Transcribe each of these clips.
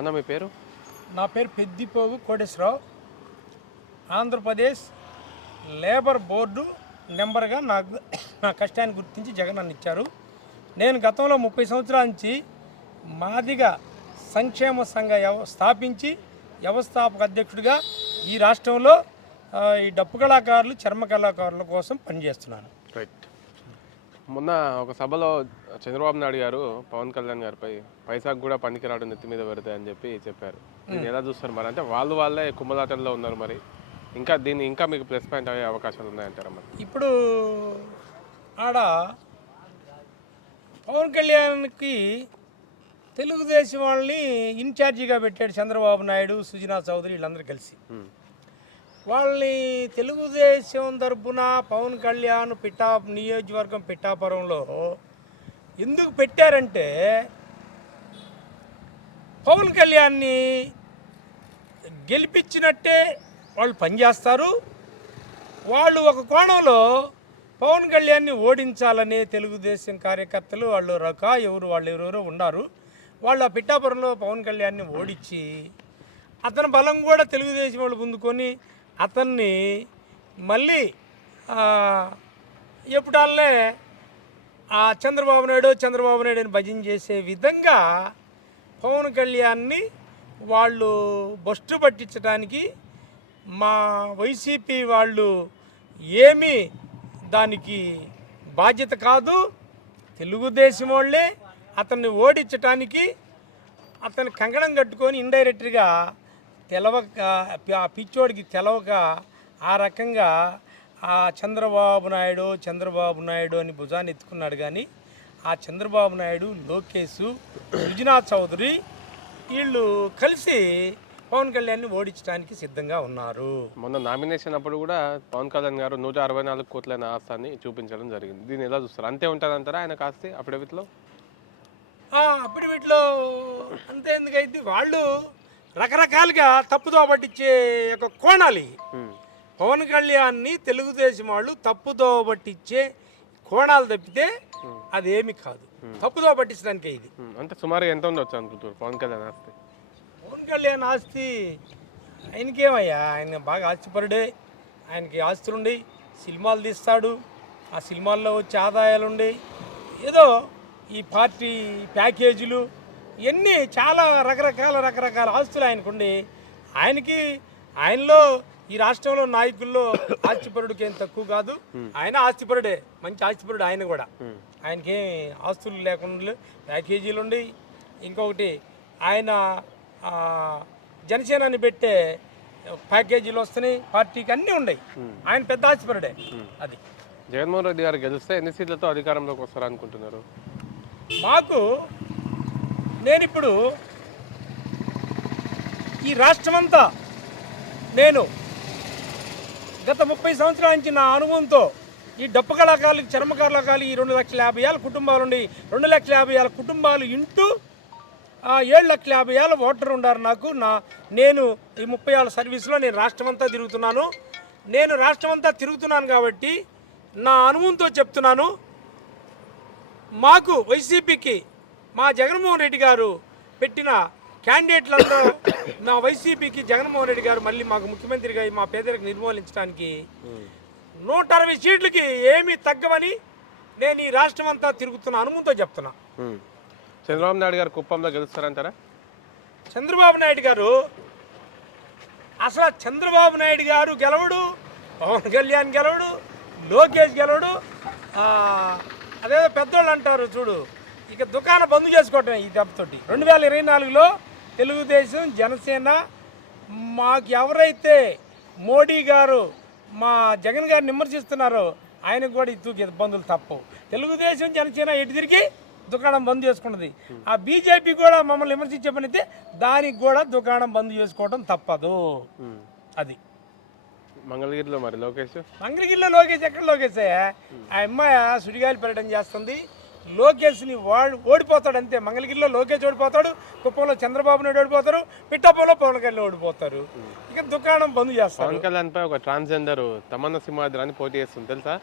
అన్న మీ పేరు? నా పేరు పెద్దిపోగు కోటేశ్వరరావు. ఆంధ్రప్రదేశ్ లేబర్ బోర్డు నెంబర్గా నాకు నా కష్టాన్ని గుర్తించి జగన్ నన్ను ఇచ్చారు. నేను గతంలో ముప్పై సంవత్సరాల నుంచి మాదిగ సంక్షేమ సంఘ స్థాపించి వ్యవస్థాపక అధ్యక్షుడిగా ఈ రాష్ట్రంలో ఈ డప్పు కళాకారులు చర్మ కళాకారుల కోసం పనిచేస్తున్నాను. రైట్ మొన్న ఒక సభలో చంద్రబాబు నాయుడు గారు పవన్ కళ్యాణ్ గారిపై పైసాకు కూడా పనికిరాడు నెత్తి మీద పెడతాయి అని చెప్పి చెప్పారు. దీన్ని ఎలా చూస్తారు మరి? అంటే వాళ్ళు వాళ్ళే కుమ్మలాటల్లో ఉన్నారు మరి. ఇంకా దీన్ని ఇంకా మీకు ప్లస్ పాయింట్ అయ్యే అవకాశాలు ఉన్నాయంటారా మరి? ఇప్పుడు ఆడ పవన్ కళ్యాణ్కి తెలుగుదేశం వాళ్ళని ఇన్ఛార్జిగా పెట్టాడు చంద్రబాబు నాయుడు సుజనా చౌదరి వీళ్ళందరూ కలిసి. వాళ్ళని తెలుగుదేశం తరపున పవన్ కళ్యాణ్ పిఠా నియోజకవర్గం పిఠాపురంలో ఎందుకు పెట్టారంటే పవన్ కళ్యాణ్ని గెలిపించినట్టే వాళ్ళు పనిచేస్తారు. వాళ్ళు ఒక కోణంలో పవన్ కళ్యాణ్ని ఓడించాలని తెలుగుదేశం కార్యకర్తలు వాళ్ళు రక ఎవరు వాళ్ళు ఎవరెవరో ఉన్నారు. వాళ్ళు ఆ పిఠాపురంలో పవన్ కళ్యాణ్ని ఓడించి అతని బలం కూడా తెలుగుదేశం వాళ్ళు పొందుకొని అతన్ని మళ్ళీ ఎప్పుడాలనే ఆ చంద్రబాబు నాయుడు చంద్రబాబు నాయుడుని భజన చేసే విధంగా పవన్ కళ్యాణ్ని వాళ్ళు బస్టు పట్టించడానికి మా వైసీపీ వాళ్ళు ఏమీ దానికి బాధ్యత కాదు. తెలుగుదేశం వాళ్ళే అతన్ని ఓడించటానికి అతను కంగణం కట్టుకొని ఇండైరెక్ట్గా తెలవక ఆ పిచ్చోడికి తెలవక ఆ రకంగా ఆ చంద్రబాబు నాయుడు చంద్రబాబు నాయుడు అని భుజాన్ని ఎత్తుకున్నాడు కానీ ఆ చంద్రబాబు నాయుడు లోకేష్ సుజనా చౌదరి వీళ్ళు కలిసి పవన్ కళ్యాణ్ని ఓడించడానికి సిద్ధంగా ఉన్నారు. మొన్న నామినేషన్ అప్పుడు కూడా పవన్ కళ్యాణ్ గారు నూట అరవై నాలుగు కోట్లైన ఆస్తాన్ని చూపించడం జరిగింది. దీన్ని ఎలా చూస్తారు? అంతే ఉంటుందంటారా ఆయన కాస్త అఫిడవిట్లో? అప్పుడు వీటిలో అంతే ఎందుకైతే వాళ్ళు రకరకాలుగా తప్పుదో పట్టించే యొక్క కోణాలు. పవన్ కళ్యాణ్ని తెలుగుదేశం వాళ్ళు తప్పుదో పట్టించే కోణాలు తప్పితే అదేమి కాదు. తప్పుదో పట్టించడానికే ఇది. అంటే సుమారు ఎంత ఉండొచ్చు అనుకుంటారు పవన్ కళ్యాణ్ ఆస్తి? పవన్ కళ్యాణ్ ఆస్తి ఆయనకేమయ్యా? ఆయన బాగా ఆస్తిపరుడే. ఆయనకి ఆస్తులుండి సినిమాలు తీస్తాడు. ఆ సినిమాల్లో వచ్చే ఆదాయాలుండి ఏదో ఈ పార్టీ ప్యాకేజీలు ఇవన్నీ చాలా రకరకాల రకరకాల ఆస్తులు ఆయనకుండి. ఆయనకి ఆయనలో ఈ రాష్ట్రంలో నాయకుల్లో ఆస్తిపరుడికి ఏం తక్కువ కాదు. ఆయన ఆస్తిపరుడే మంచి ఆస్తిపరుడు ఆయన కూడా. ఆయనకేం ఆస్తులు లేకుండా ప్యాకేజీలు ఉండి ఇంకొకటి ఆయన జనసేనని పెట్టే ప్యాకేజీలు వస్తున్నాయి పార్టీకి అన్నీ ఉన్నాయి. ఆయన పెద్ద ఆస్తిపరుడే అది. జగన్మోహన్ రెడ్డి గారు గెలిస్తే ఎన్ని సీట్లతో అధికారంలోకి వస్తారు అనుకుంటున్నారు మాకు నేను ఇప్పుడు ఈ రాష్ట్రమంతా నేను గత ముప్పై సంవత్సరాల నుంచి నా అనుభవంతో ఈ డప్పు కళాకారులు చర్మ కళాకారులు ఈ రెండు లక్షల యాభై ఏళ్ళ కుటుంబాలు ఉండి రెండు లక్షల యాభై ఏళ్ళ కుటుంబాలు ఇంటూ ఏడు లక్షల యాభై ఏళ్ళ ఓటర్ ఉన్నారు నాకు. నా నేను ఈ ముప్పై ఏళ్ళ సర్వీస్లో నేను రాష్ట్రమంతా తిరుగుతున్నాను. నేను రాష్ట్రమంతా తిరుగుతున్నాను కాబట్టి నా అనుభవంతో చెప్తున్నాను. మాకు వైసీపీకి మా జగన్మోహన్ రెడ్డి గారు పెట్టిన క్యాండిడేట్లందరూ మా వైసీపీకి జగన్మోహన్ రెడ్డి గారు మళ్ళీ మాకు ముఖ్యమంత్రిగా మా పేదరిక నిర్మూలించడానికి నూట అరవై సీట్లకి ఏమీ తగ్గవని నేను ఈ రాష్ట్రం అంతా తిరుగుతున్న అనుభవంతో చెప్తున్నా. చంద్రబాబు నాయుడు గారు కుప్పంలో గెలుస్తారంటారా? చంద్రబాబు నాయుడు గారు అసలు చంద్రబాబు నాయుడు గారు గెలవడు పవన్ కళ్యాణ్ గెలవడు లోకేష్ గెలవడు అదేదో పెద్దోళ్ళు అంటారు చూడు. ఇక దుకాణం బంద్ చేసుకోవటం ఈ దెబ్బతోటి రెండు వేల ఇరవై నాలుగులో తెలుగుదేశం జనసేన మాకు ఎవరైతే మోడీ గారు మా జగన్ గారిని విమర్శిస్తున్నారో ఆయనకు కూడా ఈ ఇబ్బందులు తప్పవు తెలుగుదేశం జనసేన ఎటు తిరిగి దుకాణం బంద్ చేసుకున్నది. ఆ బీజేపీ కూడా మమ్మల్ని విమర్శించే పని అయితే దానికి కూడా దుకాణం బంద్ చేసుకోవడం తప్పదు. అది. మంగళగిరిలో మరి లోకేష్? మంగళగిరిలో లోకేష్ ఎక్కడ లోకేష్ ఆ అమ్మాయి సుడిగాలి పర్యటన చేస్తుంది. లోకేష్ని వాడు ఓడిపోతాడు అంతే. మంగళగిరిలో లోకేష్ ఓడిపోతాడు కుప్పంలో చంద్రబాబు నాయుడు ఓడిపోతారు పిట్టప్పలో పవన్ కళ్యాణ్ ఓడిపోతారు. ఇక దుకాణం బంద్ చేస్తారు. పవన్ కళ్యాణ్ పై ఒక ట్రాన్స్జెండర్ తమన్నా సింహాద్రి అని పోటీ చేస్తుంది తెలుసా.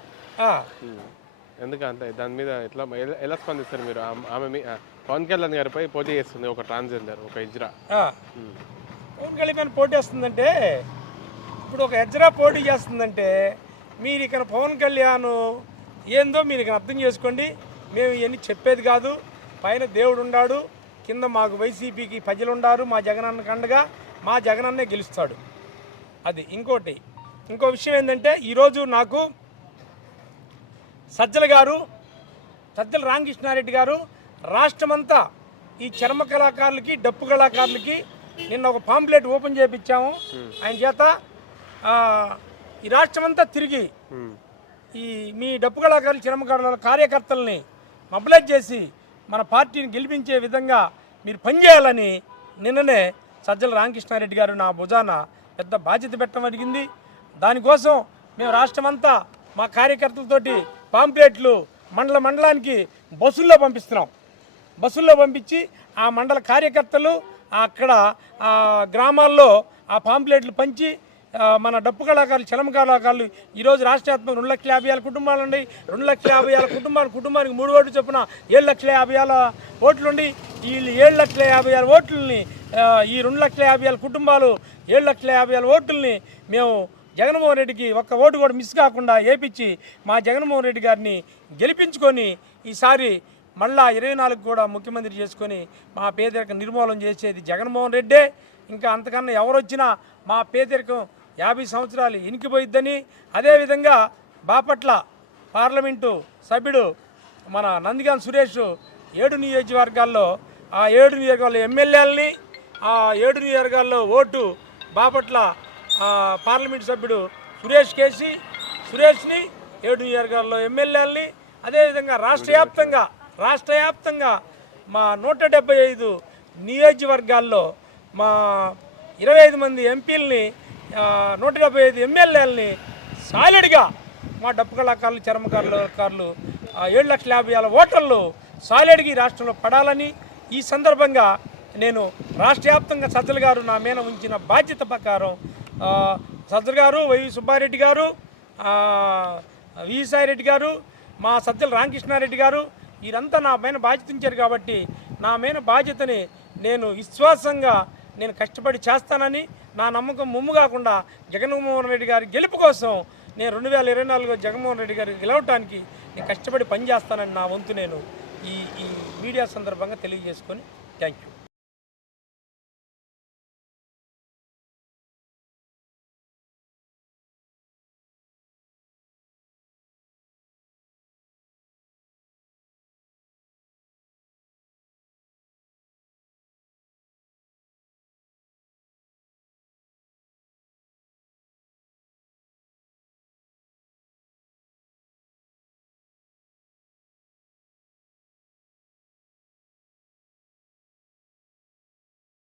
ఎందుకంటే దాని మీద ఎట్లా ఎలా- స్పందిస్తారు మీరు? ఆమె- పవన్ కళ్యాణ్ గారిపై పోటీ చేస్తుంది ఒక ట్రాన్స్జెండర్ ఒక ఇజ్రా. పవన్ కళ్యాణ్ పోటీ వస్తుందంటే ఇప్పుడు ఒక ఎజ్రా పోటీ చేస్తుందంటే మీరు ఇక్కడ పవన్ కళ్యాణ్ ఏందో మీరు ఇక్కడ అర్థం చేసుకోండి. మేము ఇవన్నీ చెప్పేది కాదు. పైన దేవుడు ఉన్నాడు. కింద మాకు వైసీపీకి ప్రజలు ఉన్నారు. మా జగనన్న కండగా మా జగనన్నే గెలుస్తాడు. అది ఇంకోటి. ఇంకో విషయం ఏంటంటే ఈరోజు నాకు సజ్జల గారు సజ్జల రామకృష్ణారెడ్డి గారు రాష్ట్రమంతా ఈ చర్మ కళాకారులకి డప్పు కళాకారులకి నిన్న ఒక పాంప్లెట్ ఓపెన్ చేయించాము ఆయన చేత ఈ రాష్ట్రమంతా తిరిగి. ఈ మీ డప్పు కళాకారులు చర్మ కళాకారుల కార్యకర్తల్ని మొబలైజ్ చేసి మన పార్టీని గెలిపించే విధంగా మీరు పనిచేయాలని నిన్ననే సజ్జల రామకృష్ణారెడ్డి గారు నా భుజాన పెద్ద బాధ్యత పెట్టడం జరిగింది. దానికోసం మేము రాష్ట్రమంతా మా కార్యకర్తలతోటి పాంప్లెట్లు మండల మండలానికి బస్సుల్లో పంపిస్తున్నాం. బస్సుల్లో పంపించి ఆ మండల కార్యకర్తలు అక్కడ ఆ గ్రామాల్లో ఆ పాంప్లెట్లు పంచి మన డప్పు కళాకారులు చలమ కళాకారులు ఈరోజు రాష్ట్ర వ్యాప్తంగా రెండు లక్షల యాభై ఆరు కుటుంబాలు ఉండి రెండు లక్షల యాభై ఆరు కుటుంబాలు కుటుంబానికి మూడు ఓట్లు చొప్పున ఏడు లక్షల యాభై ఆరు ఓట్లుండి వీళ్ళు ఏడు లక్షల యాభై ఆరు ఓట్లని ఈ రెండు లక్షల యాభై ఆరు కుటుంబాలు ఏడు లక్షల యాభై ఆరు ఓట్లని మేము జగన్మోహన్ రెడ్డికి ఒక్క ఓటు కూడా మిస్ కాకుండా ఏపించి మా జగన్మోహన్ రెడ్డి గారిని గెలిపించుకొని ఈసారి మళ్ళా ఇరవై నాలుగు కూడా ముఖ్యమంత్రి చేసుకొని మా పేదరికం నిర్మూలన చేసేది జగన్మోహన్ రెడ్డే. ఇంకా అంతకన్నా ఎవరు వచ్చినా మా పేదరికం యాభై సంవత్సరాలు ఇనికిపోయిద్దని. అదేవిధంగా బాపట్ల పార్లమెంటు సభ్యుడు మన నందిగాం సురేష్ ఏడు నియోజకవర్గాల్లో ఆ ఏడు నియోజకవర్గాల్లో ఎమ్మెల్యేలని ఆ ఏడు నియోజకవర్గాల్లో ఓటు బాపట్ల పార్లమెంటు పార్లమెంట్ సభ్యుడు సురేష్ కేసి సురేష్ని ఏడు నియోజకవర్గాల్లో ఎమ్మెల్యేలని అదేవిధంగా రాష్ట్ర వ్యాప్తంగా రాష్ట్ర వ్యాప్తంగా మా నూట డెబ్బై ఐదు నియోజకవర్గాల్లో మా ఇరవై ఐదు మంది ఎంపీలని నూట డెబ్బై ఐదు ఎమ్మెల్యేలని సాలిడ్గా మా డప్పు కళాకారులు చర్మకారులు కారులు ఏడు లక్షల యాభై వేల ఓటర్లు సాలిడ్గా ఈ రాష్ట్రంలో పడాలని ఈ సందర్భంగా నేను రాష్ట్ర వ్యాప్తంగా సజ్జల గారు నా మీద ఉంచిన బాధ్యత ప్రకారం సజ్జల గారు వైవి సుబ్బారెడ్డి గారు విసాయిరెడ్డి గారు మా సజ్జల రామకృష్ణారెడ్డి గారు వీరంతా నా పైన బాధ్యత ఉంచారు కాబట్టి నా మీద బాధ్యతని నేను విశ్వాసంగా నేను కష్టపడి చేస్తానని నా నమ్మకం ముమ్ము కాకుండా జగన్మోహన్ రెడ్డి గారి గెలుపు కోసం నేను రెండు వేల ఇరవై నాలుగులో జగన్మోహన్ రెడ్డి గారికి గెలవటానికి నేను కష్టపడి పనిచేస్తానని నా వంతు నేను ఈ ఈ మీడియా సందర్భంగా తెలియజేసుకొని థ్యాంక్ యూ.